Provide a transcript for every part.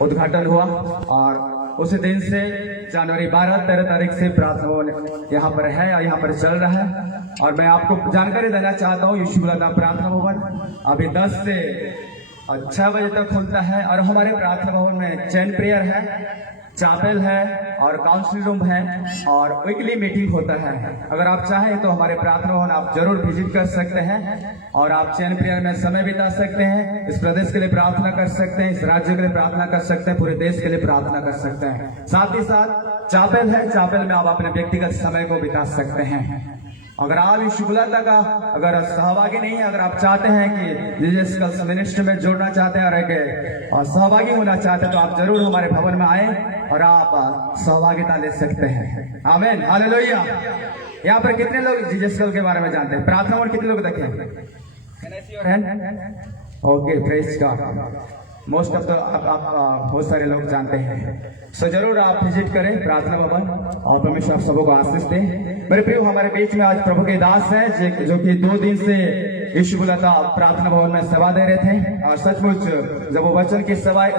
उद्घाटन हुआ और उसी दिन से जनवरी 12-13 तारीख से प्रार्थना भवन यहाँ पर है और यहाँ पर चल रहा है। और मैं आपको जानकारी देना चाहता हूँ, यीशु बुलाता प्रार्थना भवन अभी 10 से 6 बजे तक खुलता है और हमारे प्रार्थना भवन में चैन प्रेयर है, चैपल है और काउंसलिंग रूम है और वीकली मीटिंग होता है। अगर आप चाहें तो हमारे प्रार्थना भवन आप जरूर विजिट कर सकते हैं और आप चैन प्रेयर में समय बिता सकते हैं, इस प्रदेश के लिए प्रार्थना कर सकते हैं, इस राज्य के लिए प्रार्थना कर सकते हैं, पूरे देश के लिए प्रार्थना कर सकते हैं। साथ ही साथ चैपल है, चैपल में आप अपने व्यक्तिगत समय को बिता सकते हैं। अगर आप यीशु बुलाता का अगर सहभागी नहीं है, अगर आप चाहते हैं कि जीसस कल्स मिनिस्ट्री में जुड़ना चाहते हैं और सहभागी होना चाहते हैं तो आप जरूर हमारे भवन में आए और आप सहभागिता ले सकते हैं। आमीन, हालेलुया। यहाँ पर कितने लोग जीसस कल्स के बारे में जानते हैं? प्रार्थना और कितने लोग देखे? Okay, praise God. Most of आप बहुत सारे लोग जानते हैं। सो जरूर आप विजिट करें प्रार्थना भवन और परमेश्वर आप सबों को आशीष दें। मेरे प्रियो, हमारे बीच में आज प्रभु के दास हैं जो कि 2 दिन से यीशु बुलाता प्रार्थना भवन में सेवा दे रहे थे और सचमुच जब वो वचन की सेवाई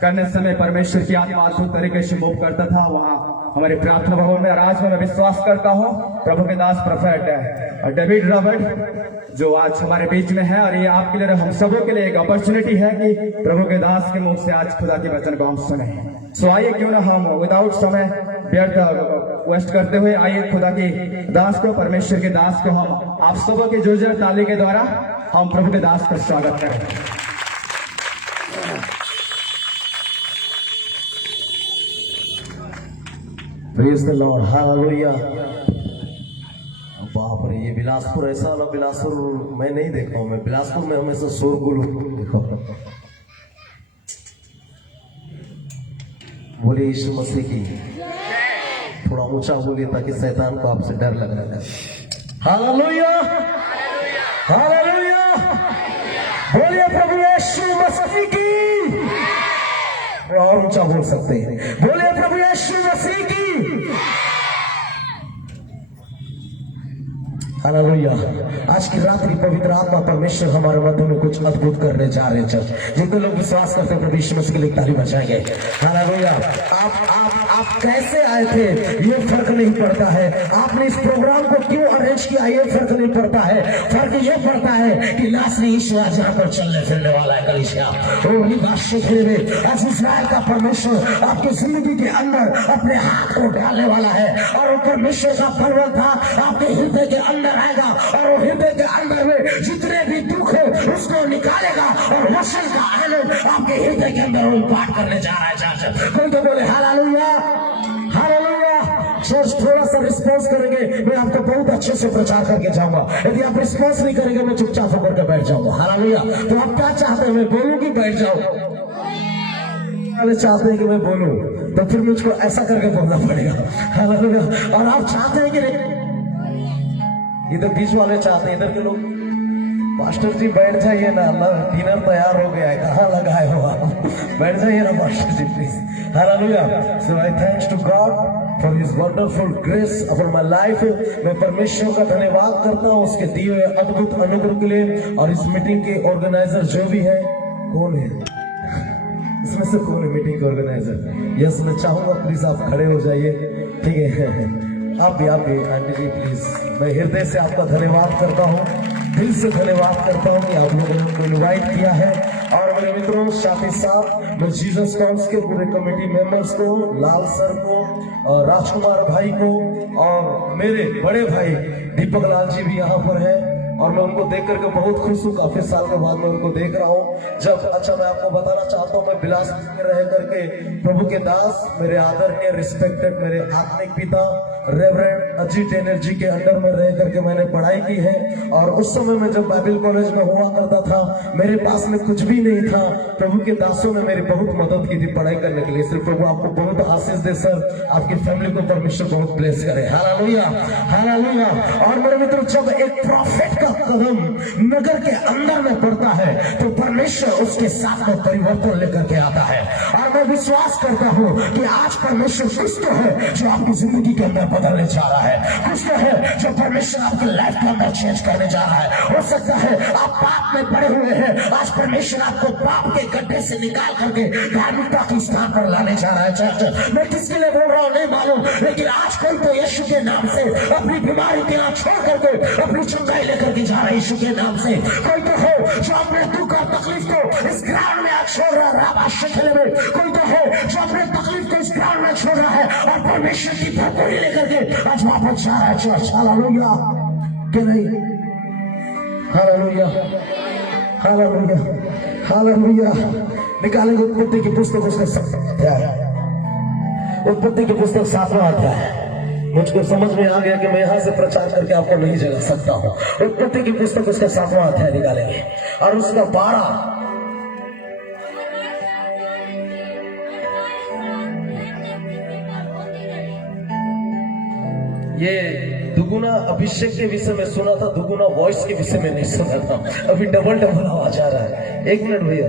करने समय परमेश्वर की आत्मा अद्भुत तरीके से मूव करता था वहाँ हमारे प्रार्थना भवन में। और आज मैं विश्वास करता हूँ प्रभु के दास प्रोफेट डेविड रॉबर्ट जो आज हमारे बीच में है और ये आपके लिए हम सबों के लिए एक अपॉर्चुनिटी है कि प्रभु के दास के मुख से आज खुदा के वचन को हम सुने। सो आइए क्यों ना हम विदाउट समय व्यर्थ वेस्ट करते हुए आइए खुदा के दास को, परमेश्वर के दास को हम आप सबों के जोरदार ताली के द्वारा हम प्रभु के दास का स्वागत करें। Praise the Lord, hallelujah. बाप रे, ये बिलासपुर ऐसा वाला बिलासपुर मैं नहीं देखा हूं। मैं बिलासपुर में हमेशा शोरगुल देखा। बोलिए यीशु मसीह की। थोड़ा ऊंचा बोलिए ताकि शैतान को आपसे डर लग रहा है। Hallelujah, hallelujah. बोलिए प्रभु यीशु मसीह की। और ऊंचा बोल सकते हैं, बोलिए प्रभु यीशु मसीह की। हालेलुया। आज की रात्रि पवित्र आत्मा परमेश्वर हमारे मध्य में कुछ अद्भुत करने जा रहे हैं। चर्च जितने लोग विश्वास करते हैं प्रभु यीशु मसीह के लिए ताली बजाएंगे। हालेलुया। आप कैसे आए थे ये फर्क नहीं पड़ता है, आपने इस प्रोग्राम को क्यों अरेंज किया ये फर्क नहीं पड़ता है। फर्क ये पड़ता है कि लास्टली यीशु आज यहाँ पर चलने फिरने वाला है। कलीसिया आज इस्राएल का परमेश्वर आपकी जिंदगी के अंदर अपने हाथ को डालने वाला है और वो परमेश्वर का पर्वत था आपके हृदय के अंदर आएगा और वो हृदय के अंदर में जितने भी दुख है उसको निकालेगा और वचन का आनंद आपके हृदय के अंदर वो पाठ करने जा रहा है। कोई तो बोले हालेलुया, हालेलुया। चर्च थोड़ा सा रिस्पॉन्स करेंगे, मैं आपको बहुत अच्छे से प्रचार करके जाऊंगा। यदि आप रिस्पॉन्स नहीं करेंगे मैं चुपचाप होकर के बैठ जाऊंगा। हालेलुया। तो आप क्या चाहते हैं, मैं बोलूं कि बैठ जाऊं? चाहते हैं कि मैं बोलूं तो फिर मुझको ऐसा करके बोलना पड़ेगा। हालेलुया। और आप चाहते हैं कि नहीं, इधर बीच वाले चाहते हैं, इधर के लोग मास्टर जी बैठ जाइए ना, डिनर तैयार हो गया है, कहाँ लगाए हो आप? बैठ जाइए ना master ji please. Hallelujah. So I thanks to God for his wonderful grace upon my life. मैं परमेश्वर का धन्यवाद करता हूँ उसके दिए हुए अद्भुत अनुग्रह के लिए। और इस मीटिंग के ऑर्गेनाइजर जो भी है, कौन है इसमें से, कौन है मीटिंग के ऑर्गेनाइजर? यस, मैं चाहूंगा प्लीज आप खड़े हो जाइए। ठीक है, आप भी आंटी जी प्लीज। मैं हृदय से आपका धन्यवाद करता हूँ, दिल से धन्यवाद करता हूँ कि आप लोगों ने उनको इनवाइट किया है। और मेरे मित्रों, साथ ही साथ मैं जीसस कॉल्स के पूरे कमेटी मेंबर्स को, लाल सर को और राजकुमार भाई को और मेरे बड़े भाई दीपक लाल जी भी यहाँ पर है और मैं उनको देख करके बहुत खुश हूँ। काफी साल के बाद मैं उनको देख रहा हूँ। मैं आपको बताना चाहता हूँ, मैं बिलासपुर में रह करके प्रभु के दास, मेरे आदरणीय रिस्पेक्टेड मेरे आत्मिक पिता रेवरेंड अजीत एनर्जी के अंडर में रह करके मैंने पढ़ाई की है। और उस समय में जब बाइबल कॉलेज में हुआ करता था, मेरे पास में कुछ भी नहीं था। प्रभु के दासों ने मेरी बहुत मदद की थी पढ़ाई करने के लिए। सिर्फ प्रभु आपको बहुत आशीष दे सर, आपकी फैमिली को परमेश्वर बहुत ब्लेस करे। Hallelujah, hallelujah. और मेरे मित्रों, जब एक प्रॉफिट का कदम नगर के अंदर में पड़ता है तो परमेश्वर उसके साथ में परिवर्तन लेकर के आता है। और मैं विश्वास करता हूँ कि आज परमेश्वर कुछ तो है जो आपकी जिंदगी के अंदर बदलने जा रहा है, कुछ तो है जो परमेश्वर आपकी लाइफ के अंदर चेंज करने जा रहा है। हो सकता है आप पाप में पड़े हुए हैं, आज परमेश्वर आपको पाप के गड्ढे से निकाल करके धार्मिकता के स्थान पर लाने जा रहा है। चर्च मैं किसके लिए बोल रहा हूँ नहीं मालूम, लेकिन आज कोई तो यीशु के नाम से अपनी बीमारी के नाम छोड़ करके अपनी चंगाई लेकर के जा रहा है यीशु के नाम से। कोई तो हो जो अपने दुख और तकलीफ को इस ग्राउंड में आज छोड़ रहा है, खेले में कोई तो हो जो अपने तकलीफ को इस ग्राउंड में छोड़ रहा है और परमेश्वर की भरपूरी लेकर के आज वापस जा रहा है। चर्च हालेलुया के नहीं, हालेलुया हालेलुया हालेलुया। निकालेंगे उत्पत्ति की पुस्तक, उसका 7वां अध्याय, उत्पत्ति की पुस्तक 7वां अध्याय। मुझको समझ में आ गया कि मैं यहाँ से प्रचार करके आपको नहीं जगा सकता हूँ। उत्पत्ति की पुस्तक उसका 7वां अध्याय निकालेंगे और उसका 12 ये दुगुना अभिषेक के विषय में सुना था, दुगुना वॉइस के विषय में नहीं सुना था। अभी डबल डबल आवाज आ रहा है। 1 मिनट भैया,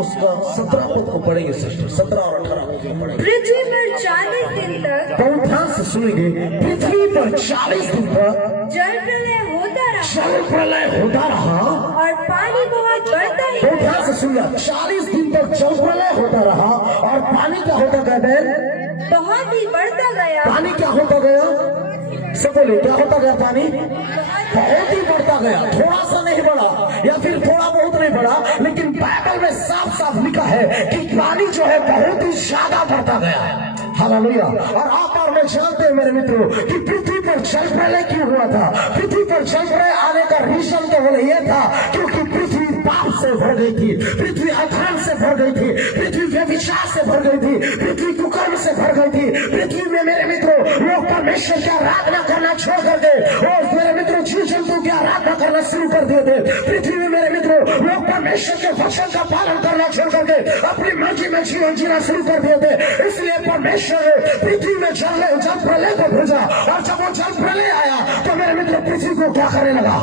उसका 17 पद को पढ़ेंगे सिस्टर, 17 और 18 को पढ़ेंगे। पृथ्वी पर 40 दिन तक बहुत ध्यान से सुनेंगे। पृथ्वी पर 40 दिन तक जल प्रलय होता रहा, जल प्रलय होता रहा और पानी बहुत बढ़ता ही बहुत ध्यान से सुनिए। 40 दिन तक जल प्रलय होता रहा और पानी क्या होता गया बहन? बहुत ही बढ़ता गया। पानी क्या होता गया? सब बोले क्या होता गया? पानी बहुत ही बढ़ता गया, थोड़ा सा नहीं बढ़ा या फिर थोड़ा बहुत नहीं बढ़ा, लेकिन बाइबल में साफ साफ लिखा है कि पानी जो है बहुत ही ज्यादा बढ़ता गया है। हालेलुया। और आप और मैं जानते हैं मेरे मित्रों कि पृथ्वी पर जल प्रलय क्यों हुआ था? पृथ्वी पर जल प्रलय आने का रीजन केवल यह था क्योंकि पृथ्वी पाप से भर गई थी, पृथ्वी अधर्म से भर गई थी, पृथ्वी व्यभिचार से भर गई थी, पृथ्वी कुकर्म से भर गई थी। पृथ्वी में मेरे मित्रों लोग परमेश्वर की आराधना करना छोड़ कर दे और मेरे मित्रों जीव जंतु की आराधना करना शुरू कर दिए थे। पृथ्वी में मेरे मित्रों लोग परमेश्वर के वचन का पालन करना छोड़ करके अपनी मर्जी में जीवन जीना शुरू कर दिए थे। इसलिए परमेश्वर ने पृथ्वी में जल प्रलय को भेजा और जब वो जल प्रलय आया तो मेरे मित्र पृथ्वी को क्या करने लगा?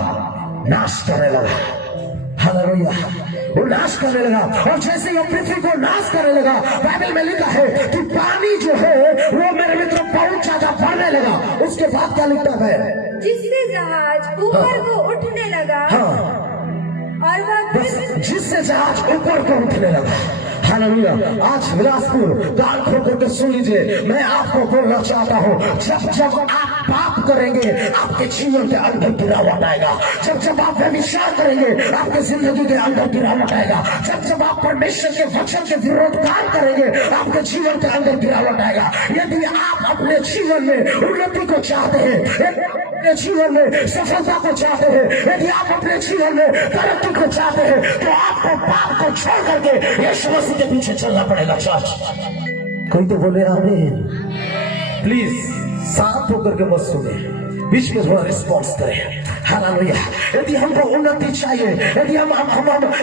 नाश करने लगा। हालेलुया। वो नाश करने लगा और जैसे वो पृथ्वी को नाश करने लगा, बाइबल में लिखा है कि पानी जो है वो मेरे मित्र बहुत ज्यादा बढ़ने लगा। उसके बाद क्या लिखता है? जिससे जहाज ऊपर को उठने लगा। हाँ, और वह जिससे जहाज ऊपर को उठने लगा। हालेलुया। आज विलासपुर कान खोल करके सुन लीजिए, मैं आपको बोलना चाहता हूँ, जब जब आप पाप करेंगे आपके जीवन के अंदर गिरावट आएगा। जब जब आप व्यभिचार करेंगे आपके जिंदगी के अंदर गिरावट आएगा। जब जब आप परमेश्वर के वचन के विरोध काम करेंगे आपके जीवन के अंदर गिरावट आएगा। यदि आप अपने जीवन में उन्नति को चाहते हैं, अपने जीवन में सफलता को चाहते हैं, यदि आप अपने जीवन में तरक्की को चाहते हैं, तो आपको पाप को छोड़ करके यीशु मसीह के पीछे चलना पड़ेगा। चर्च कोई तो बोले आमीन। प्लीज शांत होकर के मत सुने, बीच में थोड़ा रिस्पॉन्स करें। हालेलुया। यदि हमको उन्नति चाहिए, यदि हम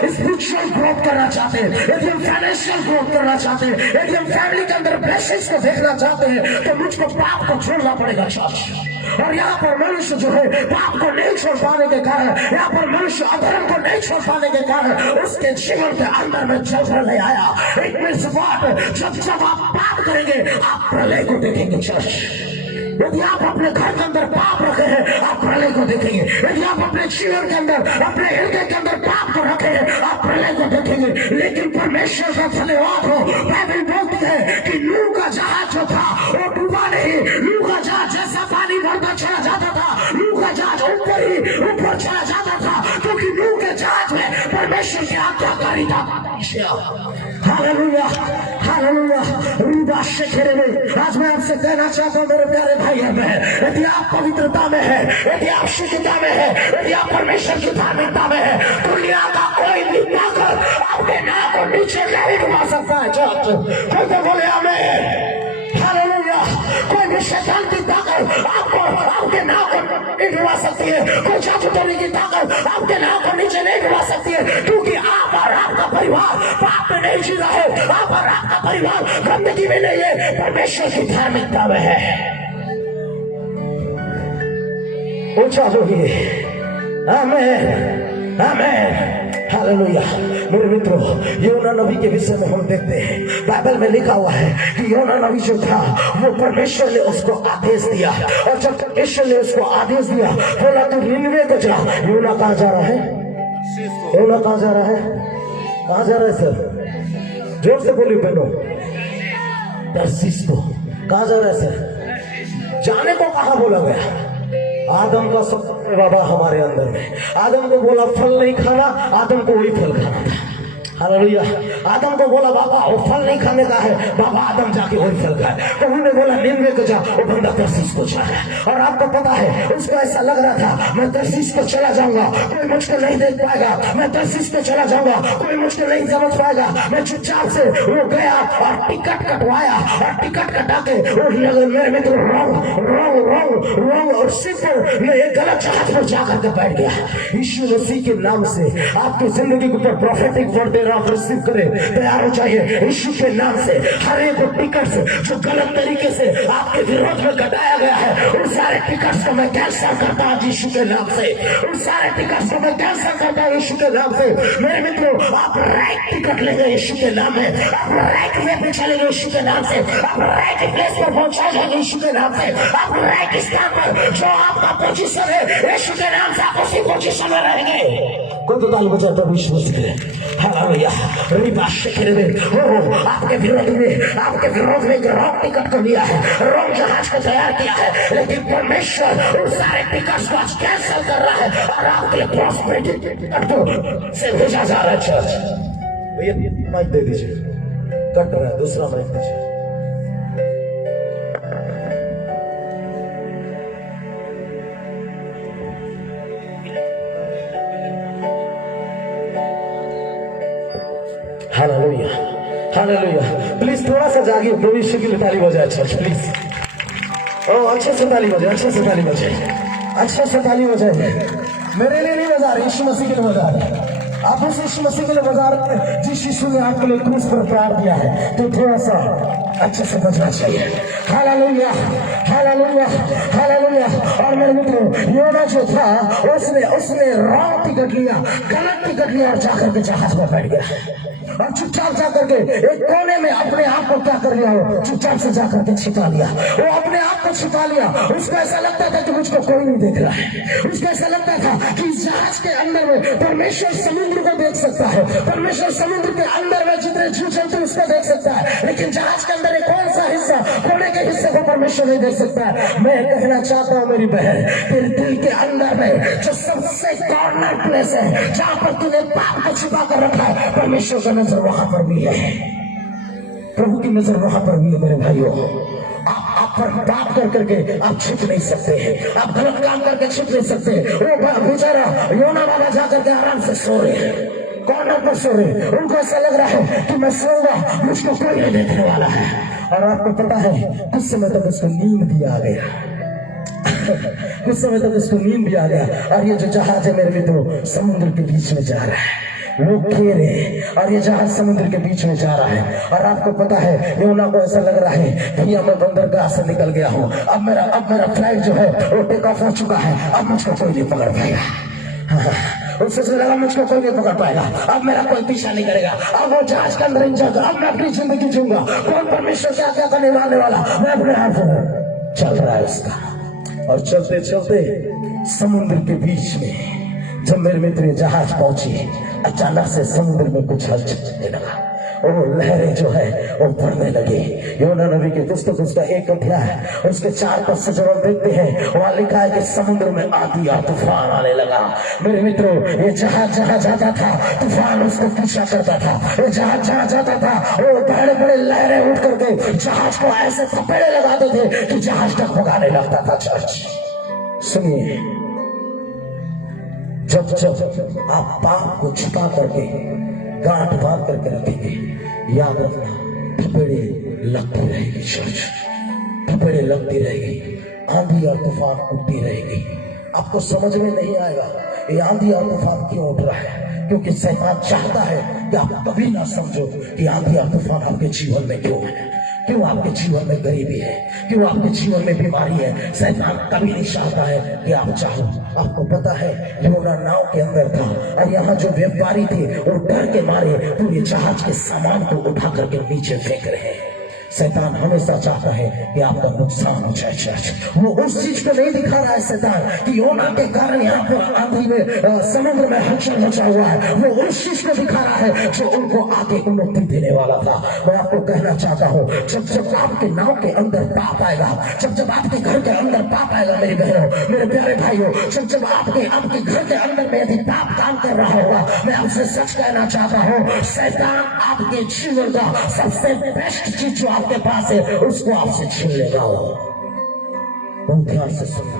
स्पिरिचुअल ग्रोथ करना चाहते हैं, यदि हम फाइनेंशियल ग्रोथ करना चाहते हैं, यदि हम फैमिली के अंदर ब्लेसिंग्स को देखना चाहते हैं, तो मुझको पाप को छोड़ना पड़ेगा। चर्च और यहाँ पर मनुष्य जो है पाप को नहीं छोड़ पाने के कारण, यहाँ पर मनुष्य अधर्म को नहीं छोड़ पाने के कारण उसके जीवन के अंदर में जल प्रलय आया। एक मिनट से बात, जब जब आप पाप करेंगे आप प्रलय को देखेंगे। चर्च यदि आप अपने घर के अंदर पाप रखे हैं आप प्रलय को देखेंगे। यदि आप अपने जीवन के अंदर अपने हृदय के अंदर पाप को रखे हैं आप प्रलय को देखेंगे। लेकिन परमेश्वर का धन्यवाद हो, बाइबल बोलती है कि नूह का जहाज जो था वो डूबा नहीं। नूह का जहाज जैसा पानी भरता चला जाता था, नूह का जहाज ऊपर चला जाता था, क्योंकि नूह के जहाज में परमेश्वर की आज्ञाकारी था। Hallelujah hallelujah. रूबा शेखरे में आज मैं आपसे कहना चाहता हूँ मेरे प्यारे भाई और बहन, यदि आप पवित्रता में है, यदि आप शुद्धता में है, यदि आप परमेश्वर की धार्मिकता में है, दुनिया का कोई निंदा कर आपके नाम को नीचे नहीं डुबा सकता है। कोई तो बोले आमीन। हालेलुया। कोई भी शैतान की ताकत ताकत आपके नाव को नहीं डुबा सकती है, कोई जादू टोने की ताकत आपके नाव को नीचे नहीं डुबा सकती है, क्योंकि आप और आपका परिवार पाप में नहीं जी रहा है, आप और आपका परिवार गंदगी में नहीं है, परमेश्वर की धार्मिकता में है। ऊंचा बोलिए आमीन आमीन हालेलुया। मेरे मित्रों, योना नबी के विषय में हम देखते हैं, बाइबल में लिखा हुआ है कि योना नबी जो था वो परमेश्वर ने उसको आदेश दिया, और जब परमेश्वर ने उसको आदेश दिया बोला तू निनवे को जा। योना कहाँ जा रहा है? योना कहाँ जा रहा है? कहाँ जा रहा है सर? जोर से बोलिए बहनों। तर्शीश को। कहाँ जा रहा है सर? जाने को कहाँ बोला गया? आदम का सब बाबा हमारे अंदर में, आदम को बोला फल नहीं खाना, आदम को वही फल खाना था। हालेलुया। आदम को बोला बाबा वो फल नहीं खाने का है, बाबा आदम जाके वही फल खाए। तो उन्होंने बोला निनवे को जा, वो बंदा तर्शीश को जा रहा है। और आपको पता है उसको ऐसा लग रहा था मैं तर्शीश को चला जाऊंगा, कोई मुझको नहीं देख पाएगा, मैं तर्शीश को चला जाऊंगा, कोई मुझको नहीं समझ पाएगा। मैं चुपचाप से वो गया और टिकट कटवाया, और टिकट कटा के वो नगर मेरे मित्र रंग और सिर्फ मैं एक गलत जहाज पर जाकर के बैठ गया। यीशु मसीह के नाम से आपकी जिंदगी के ऊपर प्रोफेटिक वर्ड दे रहा हूं, रिसीव करें, तैयार हो जाइए। यीशु के नाम से हर एक टिकट से जो गलत तरीके से आपके विरोध में कटाया गया है, उन सारे टिकट्स को मैं कैंसिल करता हूं यीशु के नाम से। उन सारे टिकट्स को मैं कैंसिल करता हूं यीशु के नाम से। मेरे मित्रों, आप राइट टिकट लेंगे यीशु के नाम में, आप राइट वे पे चलेंगे यीशु के नाम से, आप राइट प्लेस पर पहुंचा जाएंगे यीशु के नाम से, आप राइट स्थान पर जो आपका पोजीशन है यीशु के नाम से आप उसी पोजीशन में रहेंगे। कोई तो ताली बजाता विश्वास करे। हालेलुया। आपके विरोध में एक रॉन्ग टिकट को लिया है, रॉन्ग जहाज को तैयार किया है, लेकिन परमेश्वर उन सारे टिकट को आज कैंसिल कर रहा है और आपके प्रॉस्पेरिटी टिकट को से भेजा जा रहा है। चर्च भैया माइक दे दीजिए, कट रहा है, दूसरा माइक दीजिए। Hallelujah hallelujah. प्लीज थोड़ा सा जागिए, भविष्य के लिए ताली बजाए चर्च प्लीज। ओ अच्छे से ताली बजाए, अच्छे से ताली बजाए, अच्छे से ताली बजाए। मेरे लिए नहीं बजा रहे, यीशु मसीह के लिए बजा रहे। आप उस यीशु मसीह के लिए बजा रहे हैं जिस यीशु ने आपके लिए क्रूस पर प्राण दिया है, तो थोड़ा सा अच्छे से बजना चाहिए। Hallelujah hallelujah hallelujah. और मेरे मित्रों, योना जो था उसने रॉन्ग टिकट लिया, गलत टिकट लिया और जाकर के जहाज में बैठ गया, और चुपचाप जाकर के एक कोने में अपने आप को क्या कर लिया, वो चुपचाप से जाकर के छिपा लिया, वो अपने आप को छिपा लिया। उसको ऐसा लगता था कि मुझको कोई नहीं देख रहा है, उसको ऐसा लगता था कि जहाज के अंदर में परमेश्वर समुद्र को देख सकता है, परमेश्वर समुद्र के अंदर में जितने जीव जंतु उसको देख सकता है, लेकिन जहाज के अंदर एक कौन सा हिस्सा, कोने के हिस्से को परमेश्वर नहीं देख सकता है। मैं कहना चाहता हूँ मेरी बहन, तेरे दिल के अंदर में जो सबसे कॉर्नर प्लेस है जहाँ पर तूने पाप को छिपा कर रखा है, परमेश्वर का नजर वहां पर भी है, प्रभु की नजर वहां पर भी है। मेरे भाइयों, आप पर बात कर करके आप छिप नहीं सकते हैं, आप गलत काम करके छिप नहीं सकते। वो बेचारा योना बाबा जाकर के आराम से सो रहे हैं, कॉर्नर पर सो रहे, उनको ऐसा लग रहा है कि मैं सोऊंगा मुझको कोई नहीं देखने वाला है। और आपको पता है कुछ समय तक उसको नींद भी आ गया, कुछ समय तक उसको नींद भी आ गया। और ये जो जहाज है मेरे मित्रों समुद्र के बीच में जा रहा है, लोग घेरे और ये जहाज समुद्र के बीच में जा रहा है। और आपको पता है योना को ऐसा लग रहा है भैया मैं बंदरगाह से निकल गया हूँ, अब मेरा फ्लाइट जो है वो टेक ऑफ हो चुका है, अब मुझको कोई नहीं पकड़ पाएगा। उससे लगा मुझको कोई नहीं पकड़ पाएगा, अब मेरा कोई पीछा नहीं करेगा, अब वो जहाज के अंदर इंजॉय कर, अब मैं अपनी जिंदगी जीऊंगा, कौन परमेश्वर क्या क्या करने वाले वाला मैं अपने हाथ में चल रहा है उसका। और चलते चलते समुद्र के बीच में जब मेरे मित्र जहाज पहुंची, अचानक से समुद्र में कुछ हलचल चलने लगा, वो लहरें जो है वो बढ़ने लगी। योना नबी के पुस्तक उसका 1 अध्याय उसके 4 पद से जब हम देखते हैं वहां लिखा है कि समुद्र में आंधी और तूफान आने लगा। मेरे मित्रों, ये जहाज जहां जाता था तूफान उसको पीछा करता था, ये जहाज जहां जाता था वो बड़े बड़े लहरें उठ करके जहाज को ऐसे थपेड़े लगाते थे कि जहाज डगमगाने लगता था। चर्च सुनिए, जब आप पाप को छुपा करके गांठ बांध करके रखेंगे, याद रखना थपेड़े लगती रहेगी, चर्च थपेड़े लगती रहेगी। आंधी और तूफान उठती रहेगी। आपको समझ में नहीं आएगा ये आंधी और तूफान क्यों उठ रहा है, क्योंकि शैतान चाहता है कि आप कभी ना समझो कि आंधी और तूफान आपके जीवन में क्यों है, क्यों आपके जीवन में गरीबी है, क्यों आपके जीवन में बीमारी है। शैतान कभी नहीं चाहता है कि आप चाहो। आपको पता है योना नाव के अंदर था और यहाँ जो व्यापारी थे वो डर के मारे पूरे जहाज के सामान को उठा करके नीचे फेंक रहे हैं। शैतान हमेशा चाहता है कि आपका नुकसान हो जाए। वो उस चीज को नहीं दिखा रहा है शैतान कि योना के कारण यहाँ पर आंधी में समुद्र में हलचल मचा हुआ है। वो उस चीज को दिखा रहा है जो उनको आगे उन्नति देने वाला था। मैं आपको कहना चाहता हूँ जब आपके नाव के अंदर पाप आएगा, जब आपके घर के अंदर पाप आएगा, मेरी बहनों मेरे प्यारे भाइयों, जब आपके घर के अंदर में यदि पाप काम कर रहा होगा, मैं आपसे सच कहना चाहता हूँ शैतान आपके जीवन का सबसे बेस्ट चीज जो आपके पास है उसको आपसे छीन लेगा। बहुत ध्यान से सुनना,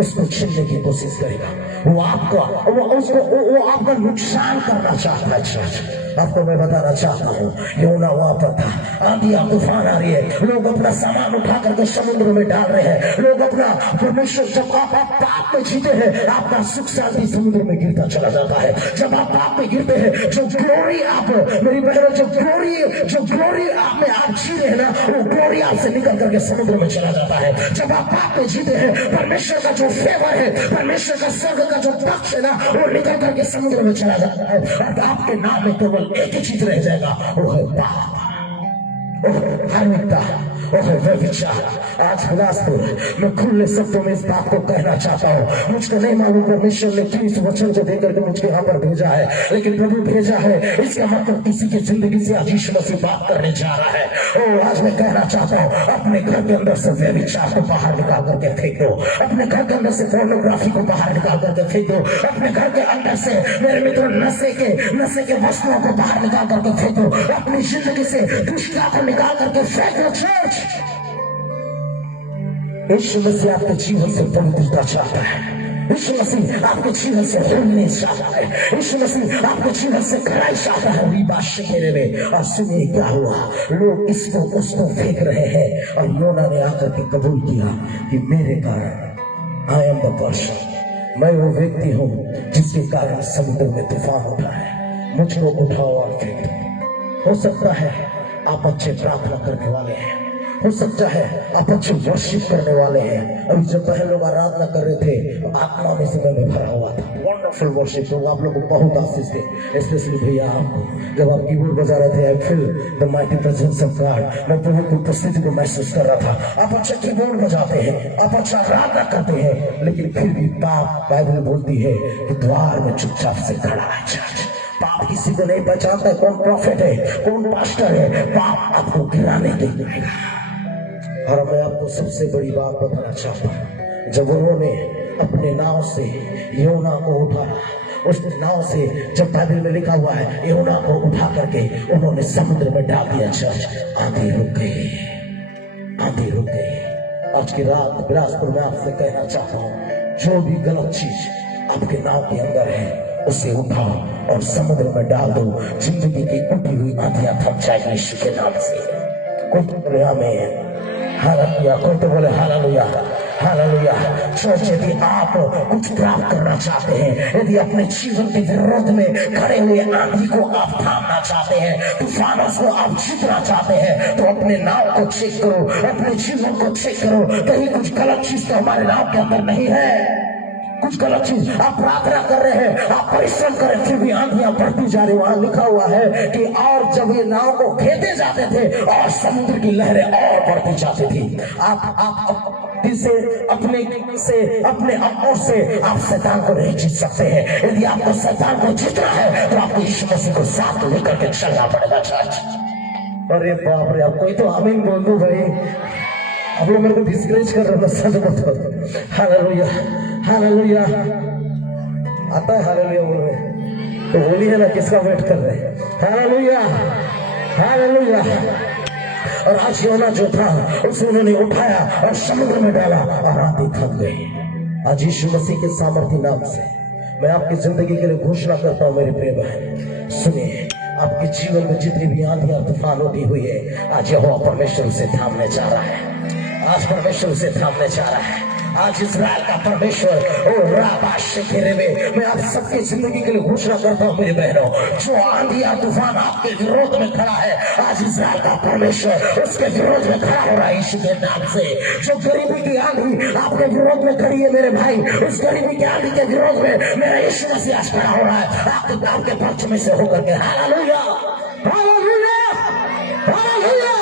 उसको छीनने की कोशिश करेगा। वो आपका नुकसान करना चाहता है। आपको मैं बताना चाहता हूँ योना वहां पर था, आंधी और तूफान आ रही है, लोग अपना सामान उठा करके समुद्र में डाल रहे हैं, लोग अपना परमेश्वर। जब आप पाप में जीते हैं आपका सुख शांति समुद्र में गिरता चला जाता है। जब आप पाप में गिरते हैं जो ग्लोरी आप मेरी बहनों जो ग्लोरी आप में आप जी रहे हैं ना, वो ग्लोरी आपसे निकल करके समुद्र में चला जाता है। जब आप पाप में जीते हैं परमेश्वर का जो फेवर है, परमेश्वर का स्वर्ग का जो पक्ष है ना, वो निकल करके समुद्र में चला जाता है और आपके नाम में केवल एक ही चीज रह जाएगा, वो है पाप, वो है धार्मिकता, वो है व्यभिचार। आज बिलासपुर मैं खुले शब्दों में इस बात को कहना चाहता हूँ। मुझको नहीं मालूम परमेश्वर ने क्यों इस वचन को देकर के मुझको यहाँ पर भेजा है, लेकिन प्रभु भेजा है। इसका मतलब किसी की जिंदगी से आज यीशु मसीह बात करने जा रहा है। और आज मैं कहना चाहता हूँ अपने घर के अंदर से व्यभिचार को बाहर निकाल करके फेंक दो, अपने घर के अंदर से पोर्नोग्राफी को बाहर निकाल करके फेंक दो, अपने घर के अंदर से मेरे मित्रों नशे के वस्तुओं को बाहर निकाल करके फेंक दो, अपनी जिंदगी से दुष्टता को निकाल करके फेंक दो। चर्च यीशु मसीह आपके जीवन से पवित्रता चाहता है, यीशु मसीह आपके जीवन से होने चाहता है, यीशु मसीह आपके जीवन से खराई चाहता है। और सुनिए क्या हुआ, लोग इसको उसको फेंक रहे हैं और योना ने आकर के कबूल किया कि मेरे कारण आई एम द पर्सन, मैं वो व्यक्ति हूँ जिसके कारण समुद्र में तूफान उठा है, मुझको उठाओ और फेंक दो। हो सकता है आप अच्छे प्रार्थना करने वाले हैं, हो सकता है आप अच्छे वर्शिप करने वाले हैं। अभी जब पहले लोग आराधना कर रहे थे आत्मा में समय में भरा हुआ था, वंडरफुल वर्शिप, लोग आप लोगों को बहुत आशीष थे। स्पेशली भैया आपको जब आप कीबोर्ड बजा रहे थे, I feel the mighty presence of God, मैं प्रभु की उपस्थिति को महसूस कर रहा था। आप अच्छा कीबोर्ड बजाते हैं, आप अच्छा आराधना करते हैं, लेकिन फिर भी पाप बाइबल बोलती है कि द्वार में चुपचाप से खड़ा है। पाप किसी को नहीं पहचानता है, कौन प्रॉफिट है, कौन पास्टर है, पाप आपको गिराने के लिए आएगा। और मैं आपको सबसे बड़ी बात बताना चाहता हूँ, जब उन्होंने अपने नाव से योना को उठाया, उस नाव से जब बाइबल में लिखा हुआ है योना को उठा करके उन्होंने समुद्र में डाल दिया। चर्च आंधी रुक गई, आंधी रुक गई। आज की रात बिलासपुर में आपसे कहना चाहता हूँ, जो भी गलत चीज आपके नाव के अंदर है उसे उठाओ और समुद्र में डाल दो। जिंदगी की उठी हुई आंधियां थम जाएगी यीशु के नाम से। कोई तो बोले आमीन, हालेलुया, कोई तो बोले हालेलुया, हालेलुया। चर्च यदि आप कुछ प्राप्त करना चाहते हैं, यदि अपने जीवन के विरोध में खड़े हुए आंधी को आप थामना चाहते हैं, तूफानों को आप जीतना चाहते हैं, तो अपने नाव को चेक करो, अपने जीवन को चेक करो, कहीं कुछ गलत चीज तो हमारे नाव के अंदर नहीं है। कुछ गलत चीज आप प्रार्थना कर रहे हैं, आप परिश्रम कर रहे हैं, फिर भी आंधियां बढ़ती जा रही। वहां लिखा हुआ है कि और जब ये नाव को खेते जाते थे और समुद्र की लहरें और बढ़ती जाती थी। आप अपने और से आप शैतान को नहीं जीत सकते हैं। यदि आपको शैतान को जीतना है तो आपको यीशु मसीह को साथ लेकर के चलना पड़ेगा। चर्च अरे बाप रे, आप कोई तो आमीन बोल दो भाई। अब लोग मेरे को डिस्करेज कर रहे हो, सच बताओ। हालेलुया, हालेलुया आता है, हालेलुया बोल रहे तो बोलिए ना, किसका वेट कर रहे हैं? Hallelujah, hallelujah. और आज योना जो था उसे उन्होंने उठाया और समुद्र में डाला और आंधी थम गई। आज यीशु मसीह के सामर्थ्य नाम से मैं आपकी जिंदगी के लिए घोषणा करता हूँ मेरे प्रिय बहन, सुनिए, आपके जीवन में जितनी भी आंधियां तूफान उठी हुई है, आज यहोवा परमेश्वर उसे थामने जा रहा है। आज परमेश्वर उसे थामने जा रहा है। आज इस्राएल का परमेश्वर मैं आप सबकी जिंदगी के लिए घोषणा करता हूँ मेरे बहनों, जो आंधी या तूफान आपके विरोध में खड़ा है, आज इस्राएल का परमेश्वर उसके विरोध में खड़ा हो रहा है यीशु के नाम से। जो गरीबी की आंधी आपके विरोध में खड़ी है मेरे भाई, उस गरीबी की आंधी के विरोध में मेरा यीशु मसीह आज खड़ा हो रहा है आपके पक्ष में से होकर के। Hallelujah, hallelujah, hallelujah.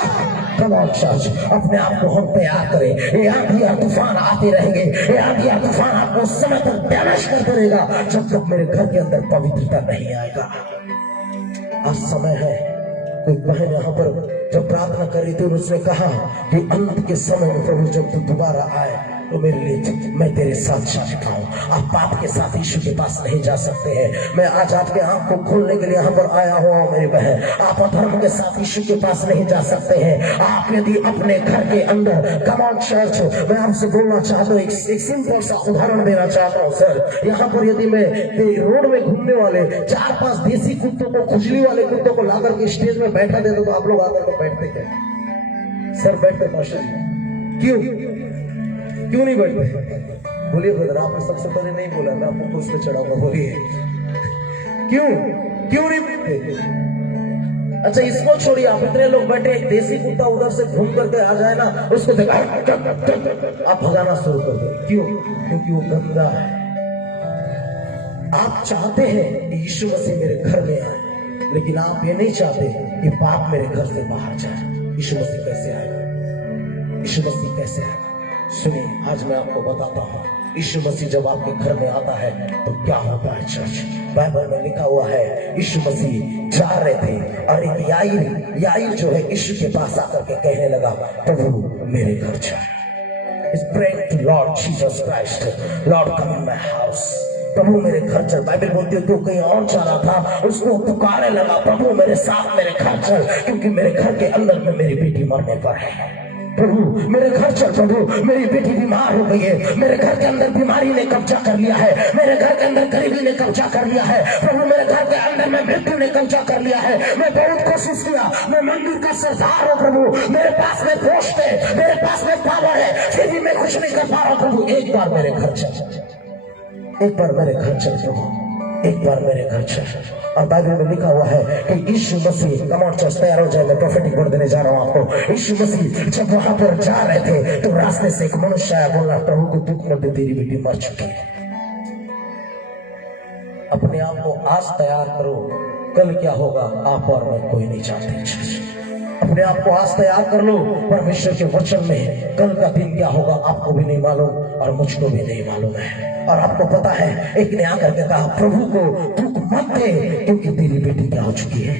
Come on church, अपने आप को हम तैयार करें। ये आंधी या तूफान आते रहेंगे, ये आंधी या तूफान आपको उस समय तक डैमेज करते रहेगा जब तक मेरे घर के अंदर पवित्रता नहीं आएगा। आज समय है, कोई बहन यहाँ पर जब प्रार्थना कर रही थी और उसने कहा कि अंत के समय में प्रभु जब तू दोबारा आए तो मेरे लिए मैं तेरे साथ चलता हूँ। आप पाप के साथ यीशु के पास नहीं जा सकते हैं। मैं आज आपके आंख को खोलने के लिए यहाँ पर आया हुआ हूँ मेरी बहन। आप अधर्म के साथ यीशु के पास नहीं जा सकते हैं। आप यदि अपने घर के अंदर, कम ऑन चर्च, मैं आपसे बोलना चाहता हूँ, एक सिंपल सा उदाहरण देना चाहता हूँ सर। यहाँ पर यदि मैं रोड में घूमने वाले 4-5 देसी कुत्तों को, खुजली वाले कुत्तों को लाकर के स्टेज में बैठा दे तो आप लोग आकर के बैठते क्या सर? बैठते मास्टर जी, क्यों नहीं बैठते? बोलिए ब्रदर, आपने सबसे पहले नहीं बोला, मैं आपको उस पर चढ़ाऊंगा। बोलिए क्यों नहीं बैठते? अच्छा इसको छोड़िए, आप इतने लोग बैठे, एक देसी कुत्ता उधर से घूम करके आ जाए ना, उसको देखा आप भगाना शुरू कर दो। क्यों? क्योंकि वो गंदा है। आप चाहते हैं कि यीशु मसीह मेरे घर में आए, लेकिन आप ये नहीं चाहते कि पाप मेरे घर से बाहर जाए। यीशु मसीह कैसे आएगा? यीशु मसीह कैसे आएगा? सुनिए, आज मैं आपको बताता हूँ यीशु मसीह जब आपके घर में आता है तो क्या होता है चर्च। बाइबल में लिखा हुआ है यीशु मसीह जा रहे थे और एक याईर जो है यीशु के पास आकर के कहने लगा, प्रभु मेरे घर चल। He's praying to Lord Jesus Christ, Lord come in my house, प्रभु मेरे घर चल। बाइबल बोलती है तो कहीं और जा रहा था, उसको पुकारने लगा, प्रभु मेरे साथ मेरे घर चल, क्योंकि मेरे घर के अंदर में मेरी बेटी मरने पर है। प्रभु मेरे घर चल, प्रभु मेरी बेटी बीमार हो गई है, मेरे घर के अंदर बीमारी ने कब्जा कर लिया है, मेरे घर के अंदर गरीबी ने कब्जा कर लिया है, प्रभु मेरे घर के अंदर में मृत्यु ने कब्जा कर लिया है। मैं बहुत कोशिश किया, मैं मंदिर का सरदार हूँ प्रभु, मेरे पास में पोस्ट है, मेरे पास में पावर है, फिर भी मैं कुछ नहीं कर पा रहा। प्रभु एक बार मेरे घर चल, एक बार मेरे घर चल प्रभु, एक बार मेरे घर चल। और बाइबल में लिखा हुआ है कि यीशु मसीह, कम ऑन चर्च तैयार हो जाए, मैं प्रोफेटिक वर्ड देने जा रहा हूँ आपको। यीशु मसीह जब वहां पर जा रहे थे तो रास्ते से एक मनुष्य आया, बोला, प्रभु को दुख मत दे, तेरी बेटी मर चुकी है। अपने आप को आज तैयार करो, कल क्या होगा आप और मैं कोई नहीं जानते। अपने आप को आज तैयार कर लो, परमेश्वर के वचन में कल का दिन क्या होगा आपको भी नहीं मालूम और मुझको भी नहीं मालूम है। और आपको पता है, एक ने आकर के कहा, प्रभु को दुख मत दे, क्योंकि तेरी बेटी क्या हो चुकी है,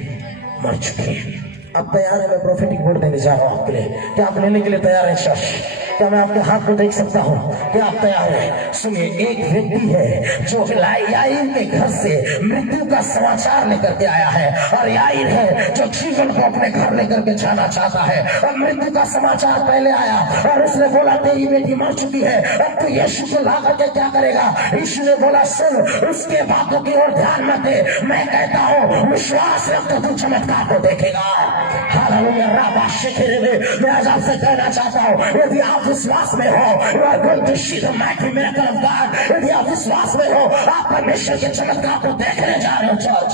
मर चुकी है। अब तैयार है? मैं प्रोफेटिक वर्ड देने जा रहा हूँ आपके लिए। क्या आप लेने के लिए तैयार है शश? क्या मैं आपके हाथ को देख सकता हूँ? क्या आप तैयार हैं? सुनिए, एक व्यक्ति है जो याईर के घर से मृत्यु का समाचार लेकर के आया है, और याईर है जो जीवन को अपने घर लेकर के जाना चाहता है, और मृत्यु का समाचार पहले आया और उसने बोला, तेरी बेटी मर चुकी है, अब तो यीशु को ला करके क्या करेगा? यीशु ने बोला, सुन, उसके बातों की ओर ध्यान मत दे, मैं कहता हूँ विश्वास रख तो तू चमत्कार को देखेगा। हालेलुया, राबा शेखेरे में मैं आज आपसे कहना चाहता हूँ, यदि आप विश्वास में हो, you are going to see the mighty miracle of God। यदि आप विश्वास में हो, आप परमेश्वर के चमत्कार को देखने जा रहे हो। चर्च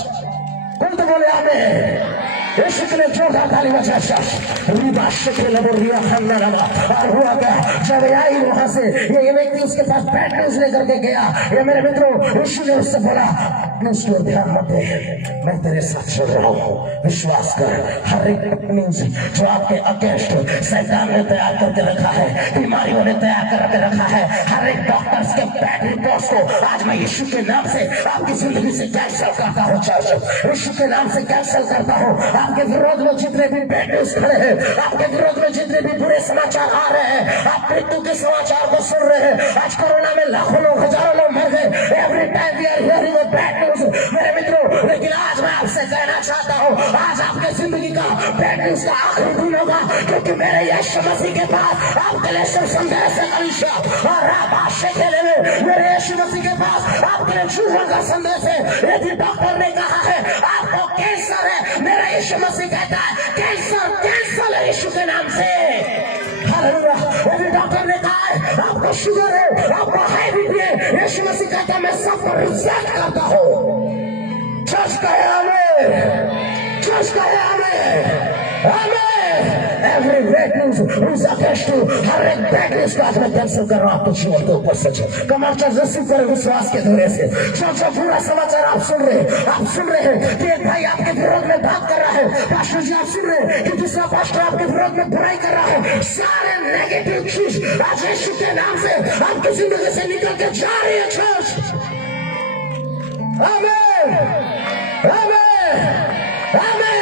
कौन तो बोले आमीन? यीशु के लिए जोरदार ताली बजा। और हुआ क्या, जब याईर वहां से ये व्यक्ति उसके पास बैड न्यूज लेकर के गया, ये मेरे मित्रों, यीशु ने उससे बोला, न्यूज को ध्यान मत दे, मैं तेरे साथ चल रहा हूँ, विश्वास कर। हर एक न्यूज जो आपके अगेंस्ट शैतान ने तैयार करके रखा है, बीमारियों ने तैयार करके रखा है, हर एक डॉक्टर्स के बैड रिपोर्ट्स को आज मैं यीशु के नाम से आपकी जिंदगी से कैंसिल करता हूँ। चर्च, यीशु के नाम से कैंसिल करता हूँ। आपके विरोध में जितने भी बैड न्यूज खड़े हैं, आपके विरोध में जितने भी बुरे समाचार आ रहे हैं, आप मृत्यु के समाचार को सुन रहे हैं। आज कोरोना में लाखों लोग, हजारों लोग मर गए। Every time we are hearing a bad news मेरे मित्रों, लेकिन आज मैं आपसे कहना चाहता हूँ, आज आपके जिंदगी का बैड न्यूज का आखिरी दिन होगा, क्योंकि मेरे यीशु मसीह के पास आपके लिए शुभ संदेश है। कलीसिया और राबाशे खेले में मेरे यीशु मसीह के पास आपके लिए जीवन का संदेश है। यदि डॉक्टर ने कहा है आपको कैंसर है, मेरा यीशु मसीह कहता है कैंसर कैंसर है यीशु के नाम से। हालेलुया। शुगर है, आपको हाई बीपी है, यीशु मसीह कहता है मैं सबको रिजेक्ट करता हूँ। चर्च कहे आमीन, चर्च कहे आमीन, आमीन। Every bad news who's against you, हर एक बैड न्यूज को आज मैं कैंसिल कर रहा हूँ आपके जीवन के ऊपर से। कमाल चर्च रिसीव करें विश्वास के द्वारा से। जो पूरा समाचार आप सुन रहे हैं कि एक भाई आपके विरोध में बात कर रहा है, पास्टर जी आप सुन रहे हैं कि दूसरा पास्टर आपके विरोध में बुराई कर रहा है, सारे नेगेटिव चीज आज यीशु के नाम से आपकी जिंदगी से निकल के जा रही है चर्च। आमीन, आमीन, आमीन।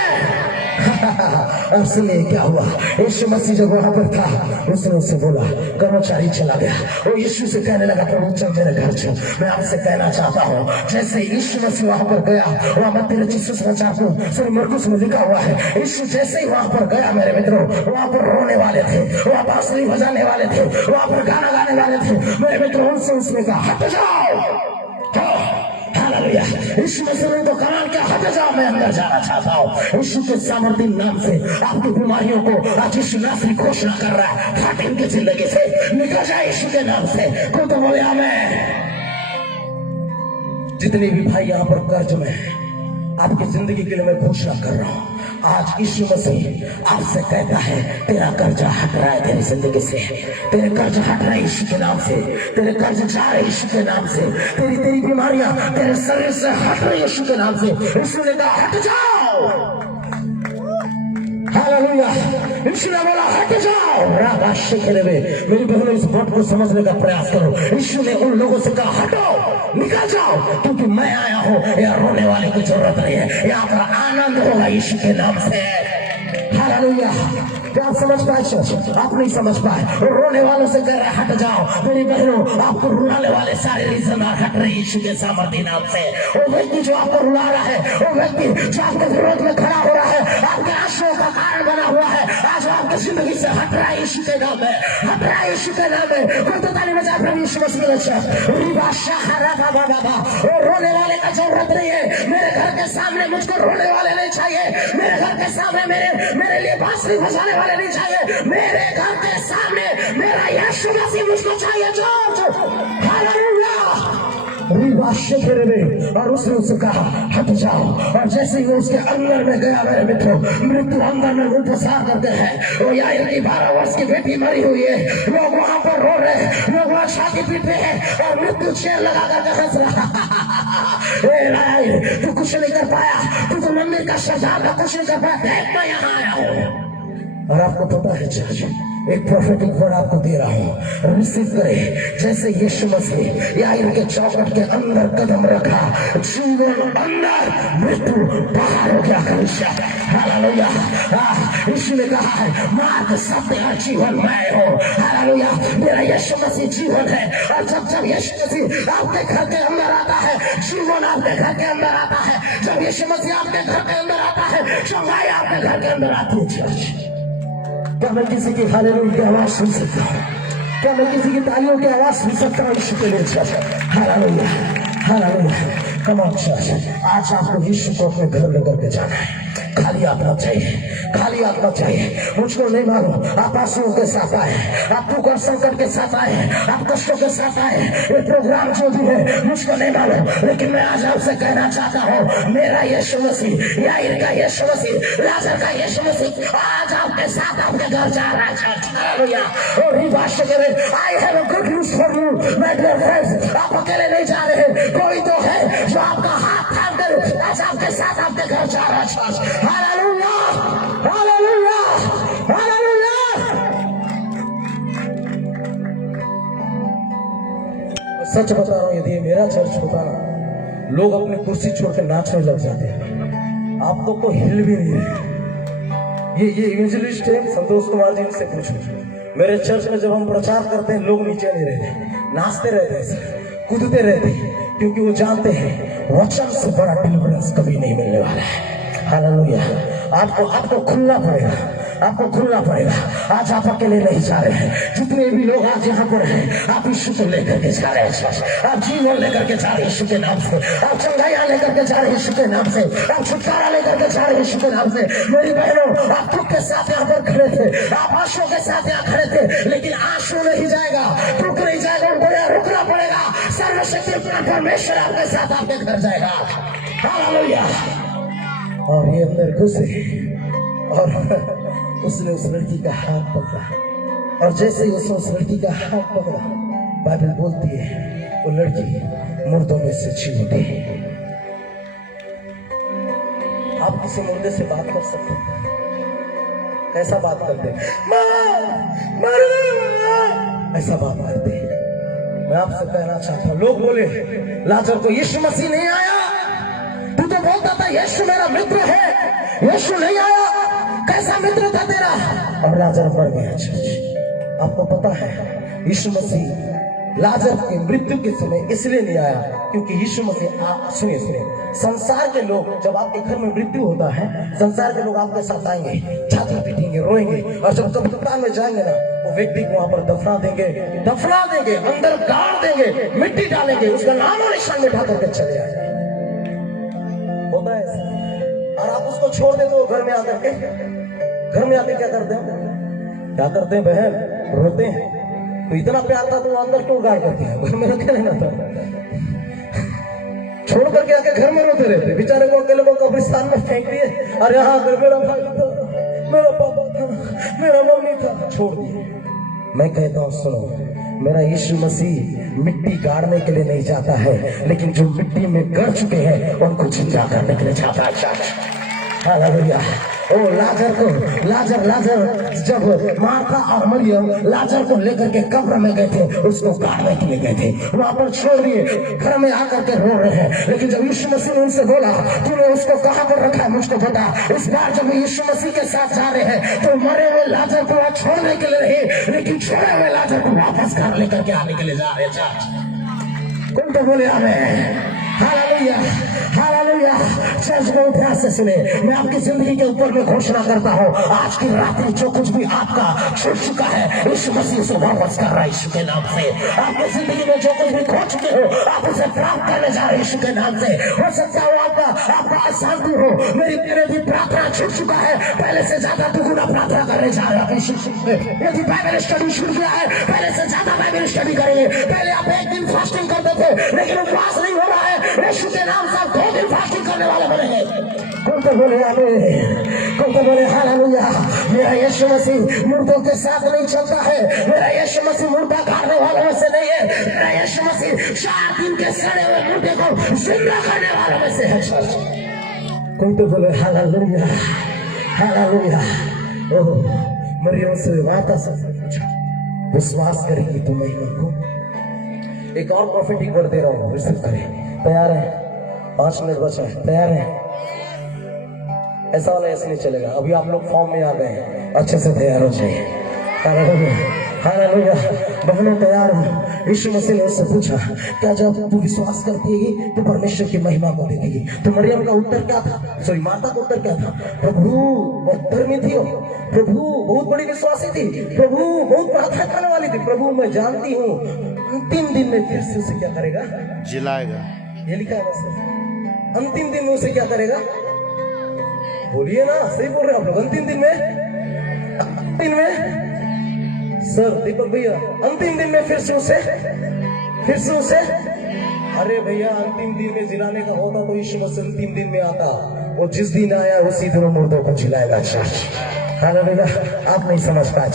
और सुनिए क्या हुआ, यीशु मसीह जब वहां पर था उसने उससे बोला, कर्मचारी चला गया, वो यीशु से कहने लगा प्रभु चल मेरे घर चल। मैं आपसे कहना चाहता हूँ जैसे यीशु मसीह वहां पर गया, वहां मत्ती रचित सुसमाचार को सॉरी मरकुस में लिखा हुआ है, यीशु जैसे ही वहां पर गया मेरे मित्रों, वहां पर रोने वाले थे, वहां पर बांसुरी बजाने वाले थे, वहां पर गाना गाने वाले थे मेरे मित्रों, उनसे उसने कहा हट जाओ। हालेलुया। यीशु मसीह ने तो कमाल क्या, हट जाओ मैं अंदर जाना चाहता हूँ। यीशु के सामर्थ्य नाम से आपकी बीमारियों को आज यीशु नासरी घोषणा कर रहा है, फट इनकी जिंदगी से निकल जाए यीशु के नाम से। कोई तो बोले आमीन। जितने भी भाई यहाँ पर कर्ज में है, आपकी जिंदगी के लिए मैं घोषणा कर रहा हूँ, आज यीशु मसीह आपसे कहता है तेरा कर्जा हट रहा है तेरी जिंदगी से, तेरे कर्ज हट रहे यीशु के नाम से, तेरे कर्ज जा रहे यीशु के नाम से, तेरी बीमारियां तेरे शरीर से हट रही यीशु के नाम से। यीशु ने कहा हट जाओ। हालेलुया। यीशु ने बोला हट जाओ। मेरी बहनों इस बात को समझने का प्रयास करो। यीशु ने उन लोगों से कहा हटो, निकल जाओ, क्योंकि मैं आया हूँ, यहाँ रोने वाले की जरूरत नहीं है, यहाँ पर आनंद होगा यीशु के नाम से। हालेलुया। क्या आप समझ पाए? आप नहीं समझ पाए। रोने वालों से कह रहे हट जाओ। मेरी बहनों आपको रुलाने वाले सारे रीजन हट रहे यीशु के सामर्थ्य नाम से। वो व्यक्ति जो आपको रुला रहा है, वो व्यक्ति जो आपके विरोध में खड़ा हो रहा है, आपके आंसुओं का कारण बना हुआ है, आज आपकी जिंदगी से हट रहा है यीशु के नाम में, हट रहा है यीशु के नाम में। कोई तो ताली बजा प्रभु यीशु मसीह। रोने वाले का जरूरत नहीं है। मेरे घर के सामने मुझको रोने वाले नहीं चाहिए, मेरे घर के सामने मेरे लिए बांसुरी बजाने वाले नहीं चाहिए, मेरे घर के सामने मेरा यीशु मसीह मुझको चाहिए। हालेलुया। और उसने उससे कहा हट जाओ, और जैसे ही वो उसके अंदर में गया मेरे मित्रों, मृत्यु अंदर में इंतजार करते हैं। वो यार की 12 वर्ष की बेटी मरी हुई है, लोग वहां पर रो रहे हैं, लोग वहां छाती पीट रहे हैं, और मृत्यु चेयर लगा करके हंस रहा। तू कुछ नहीं कर पाया, तू तो मंदिर का सरदार का कुछ नहीं कर पाया, देख मैं यहाँ आया हूँ। और आपको पता है चर्च, एक प्रोफेटिक वर्ड आपको दे रहा हूँ, रिसीव करें। जैसे यीशु मसीह याईर के चौखट के अंदर कदम रखा, जीवन अंदर, मृत्यु बाहर हो गया। हालेलुया। यीशु ने कहा है मार्ग सत्य और जीवन मैं हूँ। हालेलुया। मेरा यीशु मसीह जीवन है, और जब यीशु मसीह आपके घर के अंदर आता है, जीवन आपके घर के अंदर आता है। जब यीशु मसीह आपके घर के अंदर आता है, चंगाई आपके घर के अंदर आती है। चर्च, क्या मैं किसी की हालेलुया की आवाज सुन सकता हूँ? क्या मैं किसी की तालियों की आवाज सुन सकता हूँ यीशु के लिए? Hallelujah, hallelujah. Come on church, आज आपको यीशु को अपने घर में करके जाना है। खाली आत्मा चाहिए, खाली आत्मा चाहिए। मुझको नहीं मालूम आप आंसुओं के साथ आए, आप दुख और संकट के साथ आए, आप कष्टों के साथ आए, ये प्रोग्राम जो भी है मुझको नहीं मालूम, लेकिन मैं आज आपसे कहना चाहता हूँ, मेरा यीशु मसीह, याईर का यीशु मसीह, लाजर का यीशु मसीह आज आपके साथ आपके घर जा रहा है। हालेलुया। और ये बात करे, I have a good news for you my dear friends. आप अकेले नहीं जा रहे, कोई तो है जो आपका हाथ थाम कर आज आपके साथ आपके घर जा रहा है। Hallelujah, hallelujah, hallelujah. सच बता रहा हूँ, यदि ये मेरा चर्च होता ना, लोग अपनी कुर्सी छोड़ के नाचने लग जाते। आप तो कोई हिल भी नहीं रहे। ये इवेंजलिस्ट है संतोष कुमार जी से पूछो, मेरे चर्च में जब हम प्रचार करते हैं लोग नीचे नहीं रहते, नाचते रहते हैं, कूदते रहते हैं, क्योंकि वो जानते हैं वचन से बड़ा डिलीवरेंस कभी नहीं मिलने वाला है। हालेलुया। आपको खुलना पड़ेगा, आपको खुलना पड़ेगा। आज आप अकेले नहीं जा रहे हैं, जितने भी लोग आज यहाँ पर हैं आप यीशु को लेकर के जा रहे हैं। आप जीवन लेकर के जा रहे हैं यीशु के नाम से, आप चंगाइया लेकर के जा रहे हैं यीशु के नाम से, आप छुटकारा लेकर के जा रहे हैं यीशु के नाम से। मेरी बहनों, आप दुख के साथ यहाँ पर खड़े थे, आप आंसुओं के साथ यहाँ खड़े थे, लेकिन आंसू नहीं जाएगा, दुख नहीं जाएगा, उनको यहाँ रुकना पड़ेगा। सर्वशक्तिमान परमेश्वर आपके साथ आपके घर जाएगा। हालेलुया। और ये अंदर घुसे और उसने उस लड़की का हाथ पकड़ा, और जैसे ही उसने उस लड़की का हाथ पकड़ा, बाइबल बोलती है वो लड़की मुर्दों में से जी उठी। आप किसी मुर्दे से बात कर सकते हैं? कैसा बात करते हैं? ऐसा बात करते हैं। मैं आपसे कहना चाहता हूं, लोग बोले लाजर को यीशु मसीह नहीं आया, तू तो बोलता था यीशु मेरा मित्र है, यीशु नहीं आया, कैसा मित्र था तेरा? और लाजर मर गया। आपको पता है यीशु मसीह लाजर के मृत्यु के समय इसलिए नहीं आया क्योंकि यीशु मसीह सुनिए, संसार के लोग, जब आपके घर में मृत्यु होता है, संसार के लोग आपके साथ आएंगे, छाती पीटेंगे, रोएंगे, और जब कब्रिस्तान में जाएंगे ना, वो व्यक्ति को वहां पर दफना देंगे, अंदर गाड़ देंगे, मिट्टी डालेंगे, उसका नाम और निशान मिटा करके चले जाएंगे। होता है ऐसा। और आप उसको छोड़ देते हो घर में आकर के क्या करते हैं बहन? रोते हैं। तो इतना प्यार था तो अंदर क्यों गाड़ करके घर में रखे रहना था? छोड़ करके आके घर में रोते रहते, बेचारे को अकेले को कब्रिस्तान में फेंक दिए। अरे हाँ, अगर मेरा भाई था, मेरा पापा था, मेरा मम्मी था, छोड़ दिए। मैं कहता हूँ सुनो, मेरा यीशु मसीह मिट्टी गाड़ने के लिए नहीं जाता है, लेकिन जो मिट्टी में गड़ चुके हैं उनको जिंदा करने के लिए जाता है। हालेलुया। ओ लाजर जब मार्था और मरियम लाजर को लेकर के कब्र में गए थे, उसको गाड़ने के लिए गए थे, वहां पर छोड़ दिए, घर में आकर के रो रहे हैं। लेकिन जब यीशु मसीह ने उनसे बोला तूने उसको कहां पर रखा है मुझको बता, इस बार जब यीशु मसीह के साथ जा रहे हैं तो मरे हुए लाजर को छोड़ने के लिए नहीं, लेकिन छोड़े हुए लाजर को वापस घर लेकर के आने के लिए जा रहे हैं। कौन तो बोले आमीन। Hallelujah, hallelujah. चर्च में ध्यान से सुने, मैं आपकी जिंदगी के ऊपर में घोषणा करता हूँ, आज की रात में जो कुछ भी आपका छूट चुका है, यीशु मसीह उसे वापस कर रहा है यीशु के नाम से। आपकी जिंदगी में जो कुछ भी खो चुके हो, आप उसे प्राप्त करने जा रहे हैं यीशु के नाम से। हो सकता है आपका अशांति हो, मेरे भी प्रार्थना छूट चुका है, पहले से ज्यादा दुगुना प्रार्थना करने जा रहे हैं यीशु से। यदि बाइबल स्टडी छूट गया है, पहले से ज्यादा बाइबल स्टडी करेंगे। पहले आप एक दिन फास्टिंग करते थे, लेकिन उपवास नहीं हो रहा है, यीशु के नाम से 2 दिन फास्टिंग करने वाले बनेंगे। कौन तो बोले आमीन, कौन तो बोले हालेलुया। मेरा यीशु मसीह मुर्दों के साथ नहीं चलता है, मेरा यीशु मसीह मुर्दा गाड़ने वालों में से नहीं है, मेरा यीशु मसीह 4 दिन के सड़े हुए मुर्दे को जिंदा करने वालों में से है। कौन तो बोले हालेलुया, हालेलुया। ओह, मरियम से वाता से पूछा, विश्वास करेगी तो महिमा को। एक और प्रॉफिटिक वर्ड दे रहा हूँ, रिसीव करें। तैयार है? 5 मिनट बचा है, तैयार है? ऐसा वाला ऐसे नहीं चलेगा। अभी आप लोग फॉर्म में आ गए हैं, अच्छे से तैयार हो जाइए। हालेलुया। बहनों तैयार हो? यीशु मसीह ने उससे पूछा, क्या जब तू विश्वास करती है तो परमेश्वर की महिमा को देखेगी? तो मरियम का उत्तर क्या था? सॉरी, माता का उत्तर क्या था? प्रभु, बहुत धर्मी थी, प्रभु बहुत बड़ी विश्वासी थी, प्रभु बहुत प्रार्थना करने वाली थी, प्रभु मैं जानती हूँ 3 दिन में फिर से उसे क्या करेगा? जिलाएगा। ये लिखा है बस, अंतिम दिन में उसे क्या करेगा? बोलिए ना, सही बोल रहे हैं आप लोग। अंतिम दिन में सर दीपक भैया, अंतिम दिन में फिर से उसे अरे भैया, अंतिम दिन में जिलाने का होता तो यीशु मसीह अंतिम दिन में आता। वो जिस दिन आया उसी दिन मुर्दों को जिलाएगा। हालेलुया। आप नहीं समझ पाए।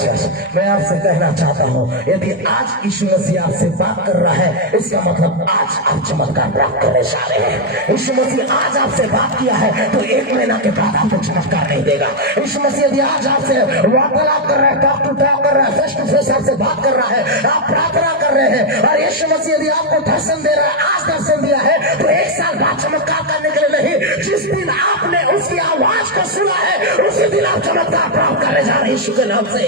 मैं आपसे कहना चाहता हूँ, यदि आज यीशु मसीह आपसे बात कर रहा है, इसका मतलब आज आप चमत्कार प्राप्त करने जा रहे हैं। यीशु मसीह आज आपसे बात किया है तो 1 महीना के बाद आपको चमत्कार नहीं देगा। यीशु मसीह यदि आज आपसे वार्तालाप कर रहा है, टॉक टू टॉक कर रहा है, फेस टू फेस आपसे बात कर रहा है, आप प्रार्थना कर रहे हैं, और यीशु मसीह यदि आपको दर्शन दे रहा है, आज दर्शन दिया है, तो 1 साल बाद चमत्कार करने के लिए नहीं, जिस दिन आपने उसकी आवाज को सुना है उसी दिन दिन आप चमत्कार प्राप्त करने जा रहे हैं यीशु के नाम से।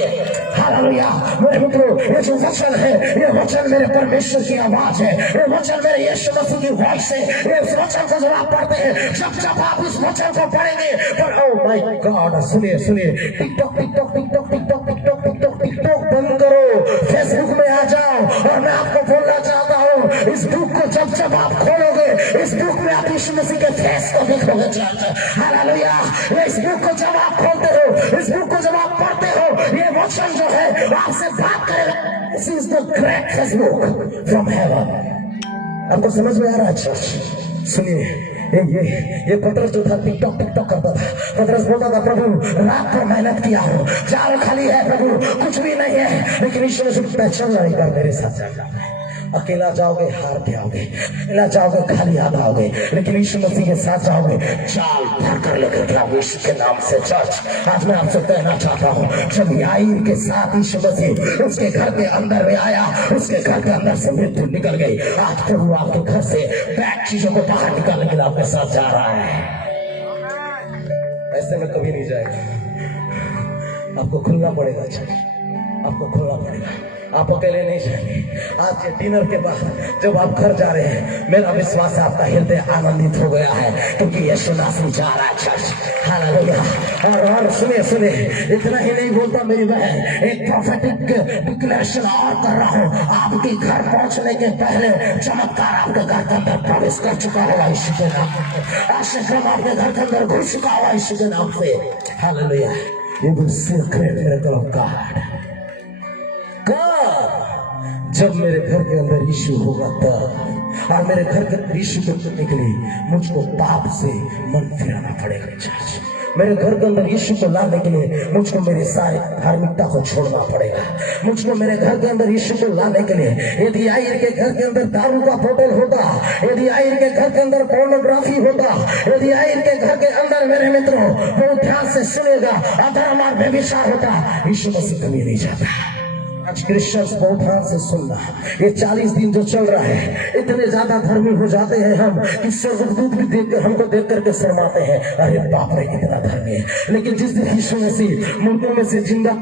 हालेलुया। मेरे मित्रों, ये जो वचन है, ये वचन मेरे परमेश्वर की आवाज है, ये वचन मेरे यीशु मसीह की वॉइस है। ये इस वचन को जब आप पढ़ते हैं, जब आप इस वचन को पढ़ेंगे, पर ओह माय गॉड, सुनिए सुनिए, TikTok TikTok TikTok TikTok TikTok TikTok TikTok बंद करो, फेसबुक में आ जाओ। और मैं आपको बोलना चाहता हूँ, इस बुक को जब आप खोलोगे, इस बुक में आप यीशु मसीह के फेस को देखोगे। हालेलुया। इस बुक को जब आप खोलते हो, इस बुक को जब आप पढ़ते हो, ये वचन जो है आपसे बात करेगा। This is the great Facebook from heaven. आपको समझ में आ रहा है चर्च? सुनिए, ये पतरस जो था टिकटॉक करता था। पतरस बोलता था, प्रभु रात को मेहनत किया हो, जाल खाली है प्रभु, कुछ भी नहीं है, लेकिन ईश्वर से पहचान नहीं कर मेरे साथ जाता है। अकेला जाओगे हार के आओगे, अकेला जाओगे खाली हाथ आओगे, लेकिन यीशु मसीह के साथ जाओगे जाल भर कर लेकर के आओगे यीशु के नाम से। चर्च, आज मैं आपसे कहना चाहता हूँ, जब याईर के साथ यीशु मसीह उसके घर के अंदर में आया, उसके घर के अंदर से मृत्यु निकल गई। आज प्रभु आपके घर से बैड चीजों को बाहर निकालने के लिए आपके साथ जा रहा है। ऐसे में कभी नहीं जाएगा, आपको खुलना पड़ेगा चर्च, आपको खुलना पड़ेगा। आप अकेले नहीं जाएंगे। आज के डिनर के बाद जब आप घर जा रहे हैं, मेरा विश्वास है आपका हृदय आनंदित हो गया है, क्योंकि यीशु नासरी जा रहा है चर्च। हालेलुया। और सुने, इतना ही नहीं बोलता मेरी बहन, एक प्रोफेटिक डिक्लेरेशन और कर रहा हूँ। आपके घर पहुंचने के पहले चमत्कार आपके घर के अंदर प्रवेश कर चुका होगा यीशु के नाम से। आशीर्वाद आपके घर के अंदर घुस चुका होगा यीशु के नाम से। हालेलुया। ये will see a great miracle of God. जब मेरे घर के अंदर यीशु होगा तब, और मेरे घर के अंदर यीशु को करने के लिए मुझको पाप से मन फिराना पड़ेगा चर्च। मेरे घर के अंदर यीशु को लाने के लिए मुझको मेरे सारे धार्मिकता को छोड़ना पड़ेगा। मुझको मेरे घर के अंदर यीशु को लाने के लिए, यदि याईर के घर के अंदर दारू का बोतल होता, यदि याईर के घर के अंदर पोर्नोग्राफी होता, यदि याईर के घर के अंदर, मेरे मित्रों बहुत ध्यान से सुनेगा, अधर्म और व्यभिचार होता, यीशु मसीह कभी नहीं जाता। आज क्रिश्चियंस बहुत ध्यान से सुनना, ये 40 दिन जो चल रहा है, इतने ज्यादा धर्मी हो जाते हैं हम कि स्वर्गदूत भी देख कर हमको देख करके शर्माते हैं, अरे बाप रे कितना धर्मी है। लेकिन जिस दिन यीशु मसीह मुर्दों में से जिंदा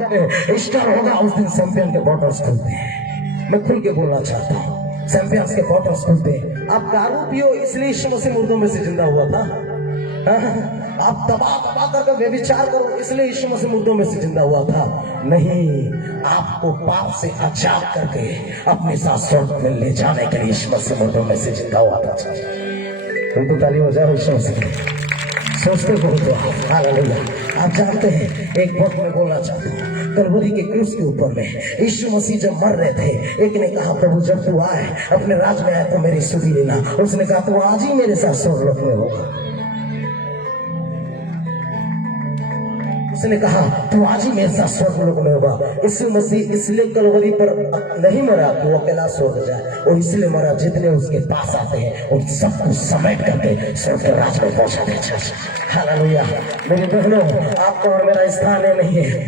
स्टार होगा, उस दिन चैंपियन के बॉटल्स खुलते हैं। मैं खुल के बोलना चाहता हूँ, चैंपियंस के बॉटल्स खुलते हैं। आप दारू पियो इसलिए यीशु मसीह मुर्दों में से जिंदा हुआ था। आप दबा करके व्यभिचार करो इसलिए यीशु मसीह मुर्दों में से जिंदा हुआ था? नहीं, आपको पाप से आजाद करके अपने साथ स्वर्ग में ले जाने के लिए यीशु मसीह मुर्दों में से जिंदा हुआ था। तो ताली हो जाए यीशु मसीह। सोचते बहुत हो। हालेलुया। आप जानते हैं, एक वक्त में बोलना चाहता हूँ, कलवरी के क्रूस के ऊपर में यीशु मसीह जब मर रहे थे, एक ने कहा, प्रभु जब तू आए अपने राज में आए तो मेरी सुधि लेना। उसने कहा, तू आज ही मेरे साथ स्वर्गलोक में होगा। उसने कहा, तू आज ही मेरे साथ स्वर्गलोक में होगा। यीशु मसीह इसलिए कलवरी पर नहीं मरा कि वो अकेला स्वर्ग जाए, और इसलिए मरा जितने उसके पास आते हैं उन सबको समेट करके स्वर्ग के राज में पहुंचा दे। हालेलुया। मेरी बहनों, आपका और मेरा स्थान है नहीं है,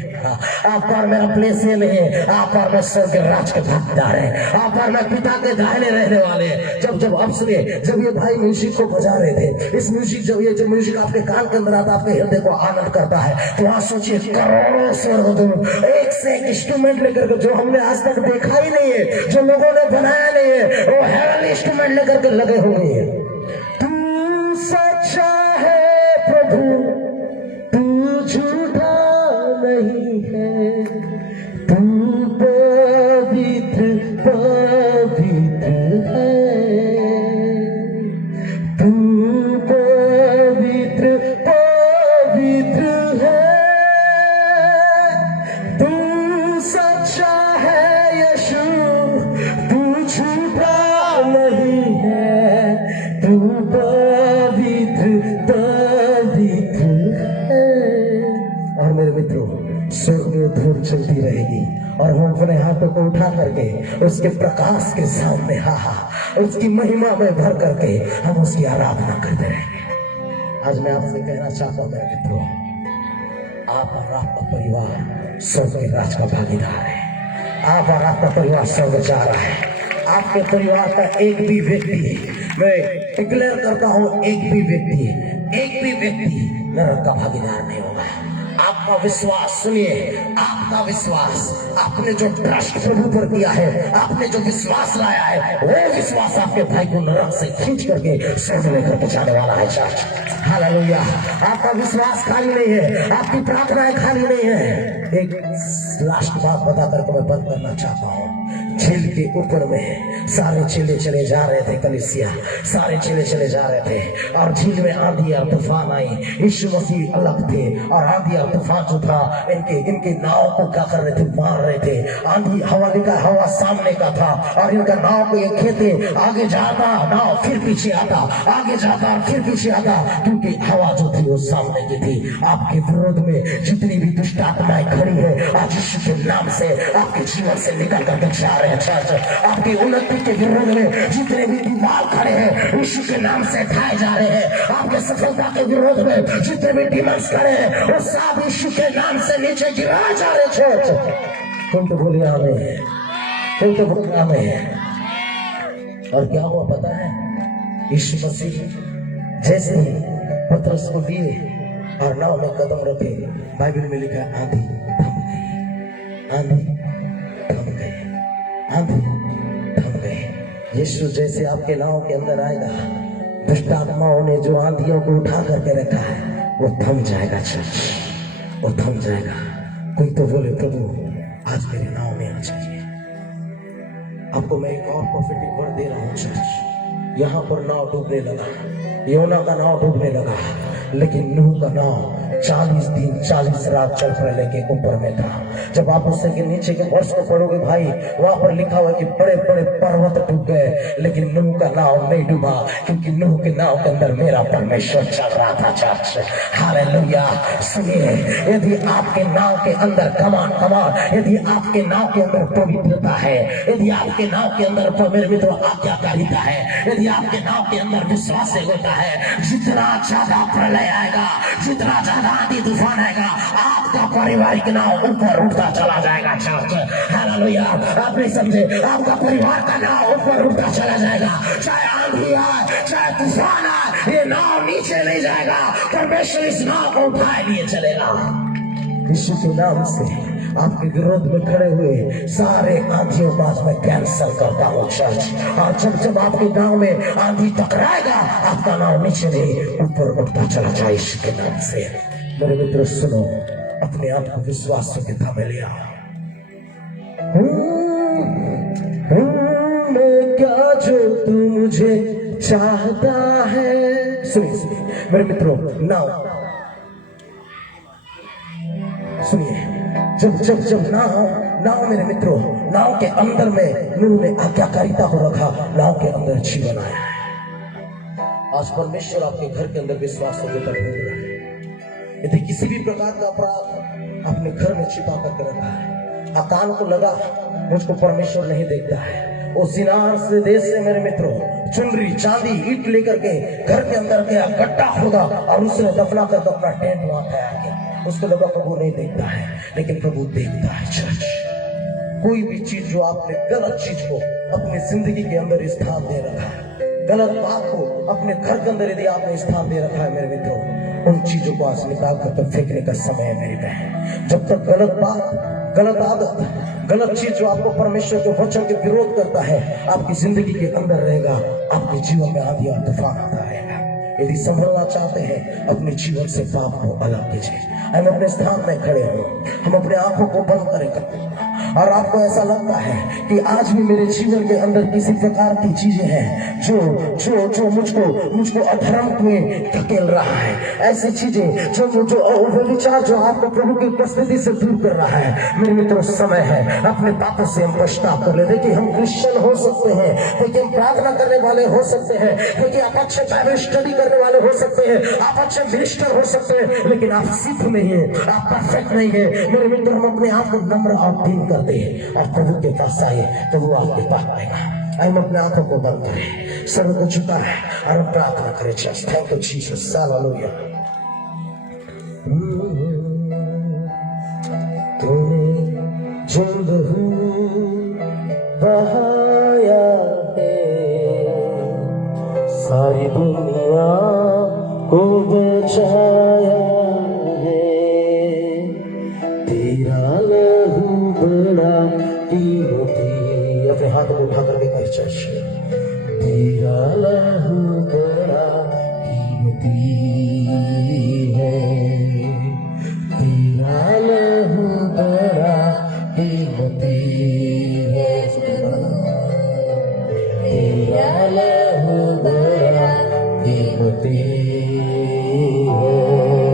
आपका और मेरा प्लेस है नहीं है, आप और मैं स्वर्ग के राज के भागीदार हैं, आप और मैं पिता के दाहिने रहने वाले हैं। जब आप सुनिए, जब ये भाई म्यूजिक को बजा रहे थे, इस म्यूजिक जब म्यूजिक आपके कान के अंदर आता, आपके हृदय को आनंद करता है, तो आप सोचिए करोड़ों स्वर्गदूत एक से एक इंस्ट्रूमेंट लेकर के, जो हमने आज तक देखा ही नहीं है, जो लोगों ने बनाया नहीं है, वो हेवनली इंस्ट्रूमेंट लेकर के लगे हुए। तू सच्चा है प्रभु, तू झूठा नहीं है, तू पवित्र पवित्र है, तू पवित्र पवित्र है, तू सच्चा है यीशु, तू झूठा नहीं है, तू पवित्र पवित्र है। और मेरे मित्रों, स्वर्ग में धूप चलती रहेगी, और हम अपने हाथों को उठा करके उसके प्रकाश के सामने उसकी महिमा में भर करके हम उसकी आराधना करते रहेंगे। आज मैं आपसे कहना चाहता हूँ मेरे मित्रों, आप और आपका परिवार स्वर्ग के राज का भागीदार है। आप और आपका परिवार स्वर्ग जा रहा है। आपके परिवार का एक भी व्यक्ति, मैं डिक्लेयर करता हूँ, एक भी व्यक्ति नरक का भागीदार नहीं होगा। आपका विश्वास, सुनिए, आपका विश्वास, आपने जो ट्रस्ट प्रभु पर किया है, आपने जो विश्वास लाया है, वो विश्वास आपके भाई को नरक से खींच करके स्वर्ग में लेकर जाने वाला है। Church, hallelujah. आपका विश्वास खाली नहीं है, आपकी प्रार्थनाएं खाली नहीं है। एक लास्ट बात बता करके मैं बंद करना चाहता हूँ। झील के ऊपर में सारे चेले चले जा रहे थे, कलीसिया सारे चेले चले जा रहे थे, और झील में आंधी और तूफान आई। यीशु मसीह अलग थे, और आंधी और तूफान जो था इनके नाव को क्या कर रहे थे, मार रहे थे। आंधी हवा सामने का था, और इनका नाव को ये खेते, आगे जाता नाव फिर पीछे आता, आगे जाता फिर पीछे आता, क्योंकि हवा जो थी वो सामने की थी। आपके विरोध में जितनी भी दुष्ट आत्माएं खड़ी है, आज यीशु के नाम से आपके जीवन से निकल करके जा रहे हैं। चर्च, आपकी उन्नति के विरोध में जितने भी दीवार खड़े हैं, यीशु के नाम से ढाए जा रहे हैं। आपके सफलता के विरोध में जितने भी डिमंस खड़े हैं, वो सब यीशु के नाम से नीचे गिराए जा रहे। चर्च, तुम तो बोलिए हमें, तुम तो बोलिए हमें। और क्या हुआ पता है? यीशु मसीह जैसे ही पतरस को लिए और नाव में कदम रखे, बाइबल में लिखा है आंधी थम गई, आंधी थम गई, आंधी थम गई। यीशु जैसे आपके नाव के अंदर आएगा, दुष्ट आत्माओं ने जो आंधियों को उठा करके रखा है, वो थम जाएगा। चर्च, वो थम जाएगा। कोई तो बोले प्रभु आज मेरे नाव में आ जाइए। आपको मैं एक और प्रोफेटिक वर्ड दे रहा हूँ। चर्च, यहाँ पर नाव डूबने लगा, योना का नाव डूबने लगा, लेकिन नूह का नाव 40 दिन 40 रात चल प्रलय के ऊपर में था। जब आप उससे के नीचे के वर्ष को पढ़ोगे भाई, वहां पर लिखा हुआ कि बड़े बड़े पर्वत डूब गए, लेकिन नूह का नाव नहीं डूबा, क्योंकि नूह के नाव के अंदर मेरा परमेश्वर चल रहा था। Church, hallelujah. सुनिए, यदि आपके नाव के अंदर कमान, यदि आपके नाव के अंदर पवित्रता है, यदि आपके नाव के अंदर मेरे मित्रों आज्ञाकारिता है, यदि आपके नाव के अंदर विश्वास होता है, जितना ज्यादा प्रलय आएगा, जितना ज्यादा आंधी तूफान आएगा, आपका पारिवारिक नाव ऊपर उठता चला जाएगा। Church, hallelujah. आप नहीं समझे, आपका परिवार का नाव ऊपर उठता चला जाएगा। चाहे आंधी आए, चाहे तूफान आए, ये नाव नीचे नहीं जाएगा। परमेश्वर इस नाव को उठाए लिए चलेगा। यीशु के नाम से आपके विरोध में खड़े हुए सारे आंधियों को आज मैं कैंसल करता हूँ। चर्च, और जब आपके गांव में आंधी टकराएगा, आपका नाव नीचे नहीं ऊपर उठता चला जाए यीशु के नाम से। मेरे मित्र सुनो, अपने आप को विश्वास के थामे लिया। मैं क्या जो तू मुझे चाहता है। सुनिए मेरे मित्रों, सुनिए, जब नाव मेरे मित्रों, नाव के अंदर में नूह ने आज्ञाकारिता को रखा, नाव के अंदर जीवन आया है। आज परमेश्वर आपके घर के अंदर विश्वास को लेकर ढूंढ रहा है। यदि किसी भी प्रकार का अपराध अपने घर में छिपा करके रखा है, अकाल को लगा मुझको परमेश्वर नहीं देखता है, वो सिनार से देश से मेरे मित्रों चुनरी चांदी ईट लेकर के घर के अंदर गया, गड्ढा खोदा और उसने दफना कर अपना टेंट वहां तैयार किया। उसको लगा प्रभु नहीं देखता है, लेकिन प्रभु देखता है। चर्च, कोई भी चीज जो आपने गलत चीज को अपनी जिंदगी के अंदर स्थान दे रखा है, गलत बात को अपने घर के अंदर यदि आपने स्थान दे रखा है मेरे मित्रों, उन चीजों को आज निकाल कर फेंकने का समय है मेरी बहन। जब तक गलत बात, गलत आदत, गलत चीज जो आपको परमेश्वर के वचन के विरोध करता है आपकी जिंदगी के अंदर रहेगा, आपके जीवन में आंधी और तूफान आता रहेगा। यदि संभलना चाहते हैं, अपने जीवन से पाप को अलग कीजिए। हम अपने स्थान में खड़े हो, हम अपने आंखों को बंद करें, और आपको ऐसा लगता है कि आज भी मेरे जीवन के अंदर किसी प्रकार की चीजें हैं जो मुझको अधर्म में धकेल रहा है, ऐसी चीजें जो विचार जो आपको प्रभु की उपस्थिति से दूर कर रहा है, मेरे मित्रों समय है अपने पापों से हम पश्चाताप कर ले। देखिए, हम क्रिश्चियन हो सकते हैं, देखिए हम प्रार्थना करने वाले हो सकते हैं, देखिए आप अच्छे बाइबल स्टडी करने वाले हो सकते हैं, आप अच्छे मिनिस्टर हो सकते हैं, लेकिन आप सिद्ध नहीं है, आप परफेक्ट नहीं है। मेरे मित्र, हम अपने आप को नम्र और दीन करते हैं और प्रभु के पास आए तो वो आपके पास आएगा। हम अपने आंखों को बंद करें, सर को झुका है और हम प्रार्थना करें। Thank you Jesus, hallelujah. तूने जो लहू बहाया है, सारी दुनिया को बचाया है। कीमती है, तेरा लहू बड़ा कीमती है, तेरा लहू बड़ा कीमती है।